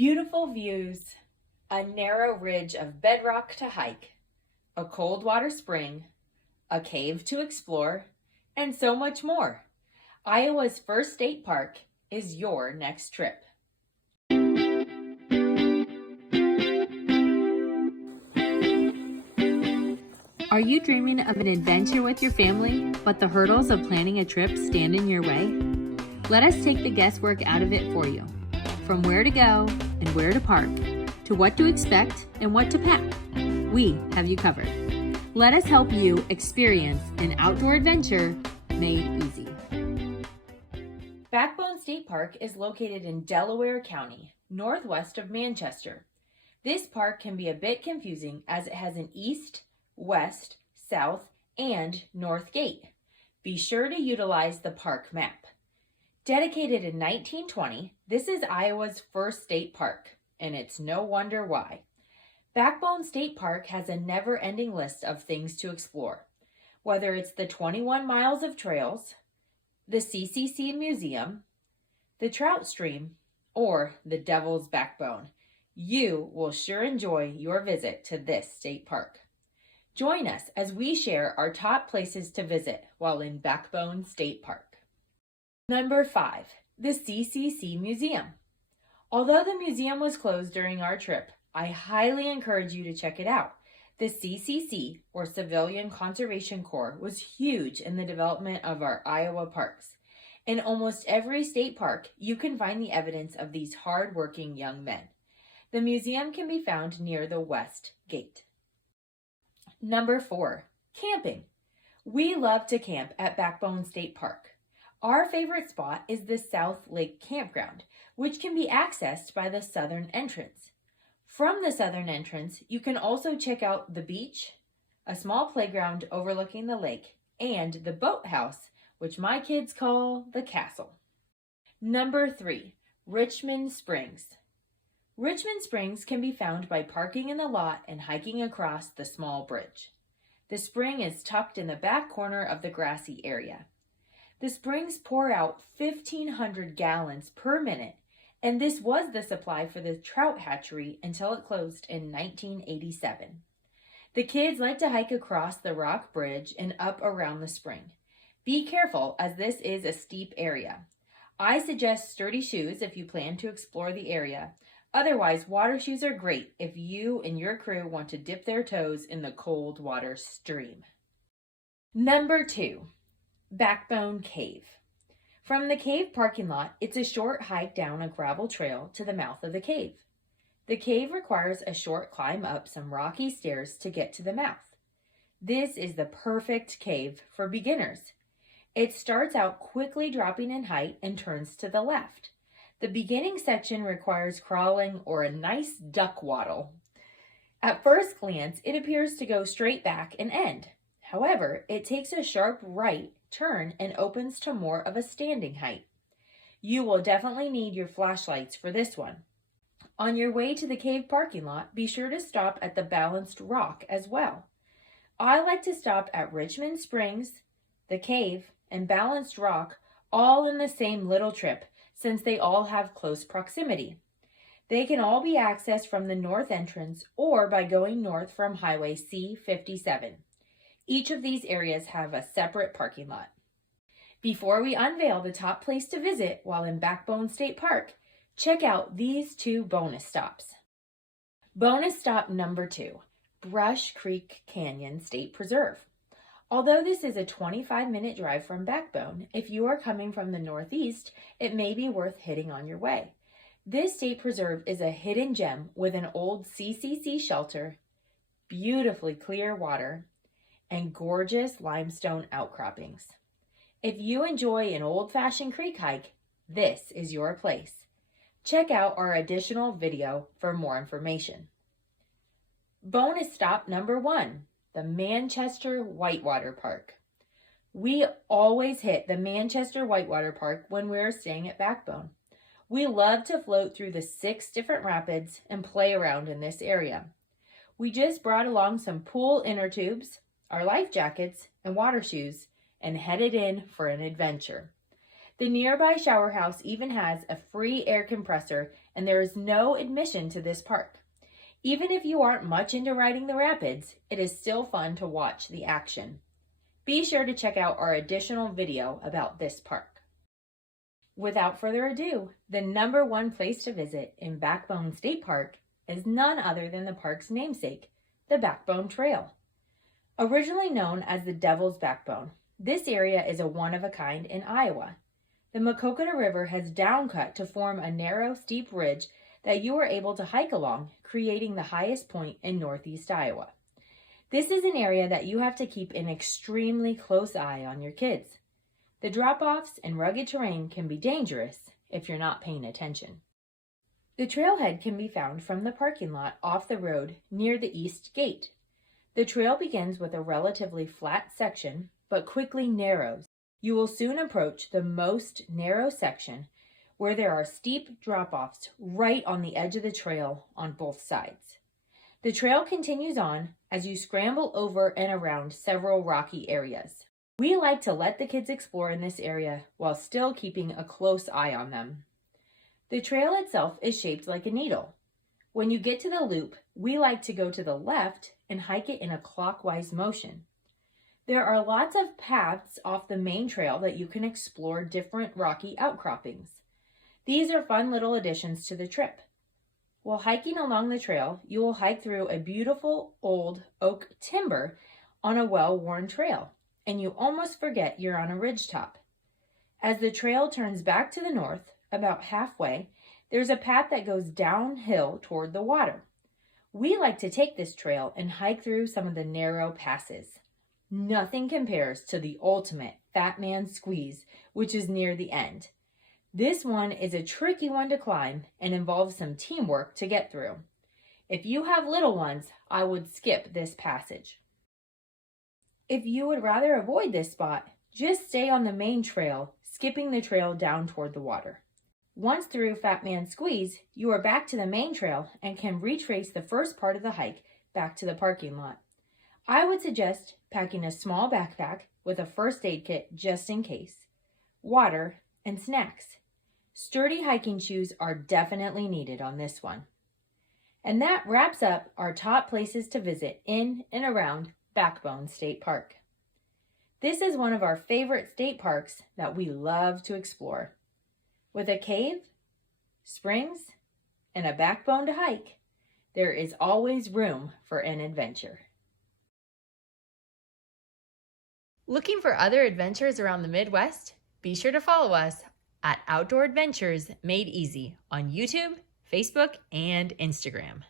Beautiful views, a narrow ridge of bedrock to hike, a cold water spring, a cave to explore, and so much more. Iowa's first state park is your next trip. Are you dreaming of an adventure with your family, but the hurdles of planning a trip stand in your way? Let us take the guesswork out of it for you. From where to go and where to park, to what to expect and what to pack, we have you covered. Let us help you experience an outdoor adventure made easy. Backbone State Park is located in Delaware County, northwest of Manchester. This park can be a bit confusing as it has an east, west, south, and north gate. Be sure to utilize the park map. Dedicated in 1920, this is Iowa's first state park, and it's no wonder why. Backbone State Park has a never-ending list of things to explore. Whether it's the 21 miles of trails, the CCC Museum, the trout stream, or the Devil's Backbone, you will sure enjoy your visit to this state park. Join us as we share our top places to visit while in Backbone State Park. Number 5, the CCC Museum. Although the museum was closed during our trip, I highly encourage you to check it out. The CCC, or Civilian Conservation Corps, was huge in the development of our Iowa parks. In almost every state park, you can find the evidence of these hard-working young men. The museum can be found near the West Gate. Number 4, camping. We love to camp at Backbone State Park. Our favorite spot is the South Lake Campground, which can be accessed by the southern entrance. From the southern entrance, you can also check out the beach, a small playground overlooking the lake, and the boathouse, which my kids call the castle. Number 3, Richmond Springs. Richmond Springs can be found by parking in the lot and hiking across the small bridge. The spring is tucked in the back corner of the grassy area. The springs pour out 1,500 gallons per minute, and this was the supply for the trout hatchery until it closed in 1987. The kids like to hike across the rock bridge and up around the spring. Be careful as this is a steep area. I suggest sturdy shoes if you plan to explore the area. Otherwise, water shoes are great if you and your crew want to dip their toes in the cold water stream. Number 2, Backbone Cave. From the cave parking lot, it's a short hike down a gravel trail to the mouth of the cave. The cave requires a short climb up some rocky stairs to get to the mouth. This is the perfect cave for beginners. It starts out quickly dropping in height and turns to the left. The beginning section requires crawling or a nice duck waddle. At first glance, it appears to go straight back and end. However, it takes a sharp right turn and opens to more of a standing height. You will definitely need your flashlights for this one. On your way to the cave parking lot, be sure to stop at the Balanced Rock as well. I like to stop at Richmond Springs, the cave, and Balanced Rock all in the same little trip since they all have close proximity. They can all be accessed from the north entrance or by going north from Highway C57. Each of these areas have a separate parking lot. Before we unveil the top place to visit while in Backbone State Park, check out these 2 bonus stops. Bonus stop number 2, Brush Creek Canyon State Preserve. Although this is a 25-minute drive from Backbone, if you are coming from the northeast, it may be worth hitting on your way. This state preserve is a hidden gem with an old CCC shelter, beautifully clear water, and gorgeous limestone outcroppings. If you enjoy an old-fashioned creek hike, this is your place. Check out our additional video for more information. Bonus stop number 1, the Manchester Whitewater Park. We always hit the Manchester Whitewater Park when we're staying at Backbone. We love to float through the 6 different rapids and play around in this area. We just brought along some pool inner tubes, our life jackets, and water shoes, and headed in for an adventure. The nearby shower house even has a free air compressor and there is no admission to this park. Even if you aren't much into riding the rapids, it is still fun to watch the action. Be sure to check out our additional video about this park. Without further ado, the number one place to visit in Backbone State Park is none other than the park's namesake, the Backbone Trail. Originally known as the Devil's Backbone, this area is a one-of-a-kind in Iowa. The Maquoketa River has downcut to form a narrow, steep ridge that you are able to hike along, creating the highest point in northeast Iowa. This is an area that you have to keep an extremely close eye on your kids. The drop-offs and rugged terrain can be dangerous if you're not paying attention. The trailhead can be found from the parking lot off the road near the east gate. The trail begins with a relatively flat section, but quickly narrows. You will soon approach the most narrow section where there are steep drop-offs right on the edge of the trail on both sides. The trail continues on as you scramble over and around several rocky areas. We like to let the kids explore in this area while still keeping a close eye on them. The trail itself is shaped like a needle. When you get to the loop, we like to go to the left and hike it in a clockwise motion. There are lots of paths off the main trail that you can explore different rocky outcroppings. These are fun little additions to the trip. While hiking along the trail, you will hike through a beautiful old oak timber on a well-worn trail, and you almost forget you're on a ridgetop. As the trail turns back to the north, about halfway, there's a path that goes downhill toward the water. We like to take this trail and hike through some of the narrow passes. Nothing compares to the ultimate Fat Man Squeeze, which is near the end. This one is a tricky one to climb and involves some teamwork to get through. If you have little ones, I would skip this passage. If you would rather avoid this spot, just stay on the main trail, skipping the trail down toward the water. Once through Fat Man Squeeze, you are back to the main trail and can retrace the first part of the hike back to the parking lot. I would suggest packing a small backpack with a first aid kit just in case, water, and snacks. Sturdy hiking shoes are definitely needed on this one. And that wraps up our top places to visit in and around Backbone State Park. This is one of our favorite state parks that we love to explore. With a cave, springs, and a backbone to hike, there is always room for an adventure. Looking for other adventures around the Midwest? Be sure to follow us at Outdoor Adventures Made Easy on YouTube, Facebook, and Instagram.